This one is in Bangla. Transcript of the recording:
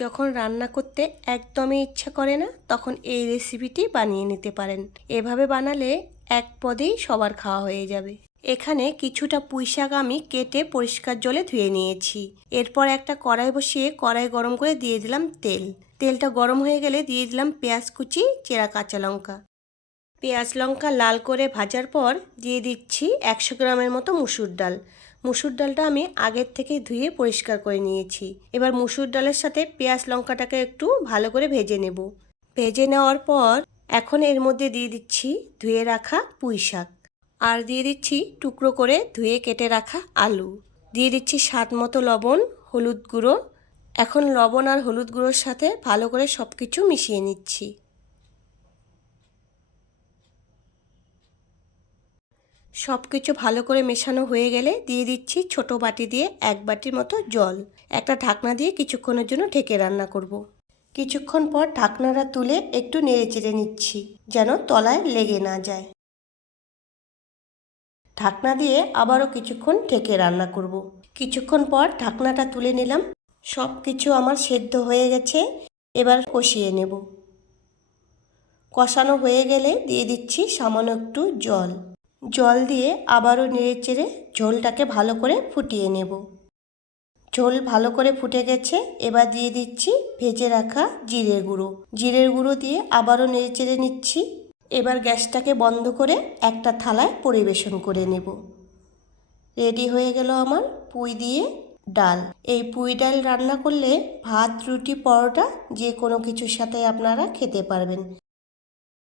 যখন রান্না করতে একদমই ইচ্ছা করে না, তখন এই রেসিপিটি বানিয়ে নিতে পারেন। এভাবে বানালে এক পদেই সবার খাওয়া হয়ে যাবে। এখানে কিছুটা পুঁই শাক আমি কেটে পরিষ্কার জলে ধুয়ে নিয়েছি। এরপর একটা কড়াই বসিয়ে কড়াই গরম করে দিয়ে দিলাম তেল। তেলটা গরম হয়ে গেলে দিয়ে দিলাম পেঁয়াজ কুচি, চেরা কাঁচা লঙ্কা। পেঁয়াজ লঙ্কা লাল করে ভাজার পর দিয়ে দিচ্ছি একশো গ্রামের মতো মুসুর ডাল। মুসুর ডালটা আমি আগের থেকে ধুয়ে পরিষ্কার করে নিয়েছি। এবার মুসুর ডালের সাথে পেঁয়াজ লঙ্কাটাকে একটু ভালো করে ভেজে নেব। ভেজে নেওয়ার পর এখন এর মধ্যে দিয়ে দিচ্ছি ধুয়ে রাখা পুঁই শাক। আর দিয়ে দিচ্ছি টুকরো করে ধুয়ে কেটে রাখা আলু। দিয়ে দিচ্ছি স্বাদ মতো লবণ, হলুদ গুঁড়ো। এখন লবণ আর হলুদ গুঁড়োর সাথে ভালো করে সব কিছু মিশিয়ে নিচ্ছি। সব কিছু ভালো করে মেশানো হয়ে গেলে দিয়ে দিচ্ছি ছোট বাটি দিয়ে এক বাটির মতো জল। একটা ঢাকনা দিয়ে কিছুক্ষণের জন্য ঢেকে রান্না করব। কিছুক্ষণ পর ঢাকনাটা তুলে একটু নেড়ে চেড়ে নিচ্ছি, যেন তলায় লেগে না যায়। ঢাকনা দিয়ে আবারও কিছুক্ষণ ঢেকে রান্না করব। কিছুক্ষণ পর ঢাকনাটা তুলে নিলাম। সব কিছু আমার সেদ্ধ হয়ে গেছে, এবার কষিয়ে নেব। কষানো হয়ে গেলে দিয়ে দিচ্ছি সামান্য একটু জল। জল দিয়ে আবারও নেড়ে চেড়ে ঝোলটাকে ভালো করে ফুটিয়ে নেব। ঝোল ভালো করে ফুটে গেছে, এবার দিয়ে দিচ্ছি ভেজে রাখা জিরের গুঁড়ো। জিরের গুঁড়ো দিয়ে আবারও নেড়ে চেড়ে নিচ্ছি। এবার গ্যাসটাকে বন্ধ করে একটা থালায় পরিবেশন করে নেব। রেডি হয়ে গেল আমার পুঁই দিয়ে ডাল। এই পুঁই ডাল রান্না করলে ভাত, রুটি, পরোটা যে কোনো কিছুর সাথে আপনারা খেতে পারবেন।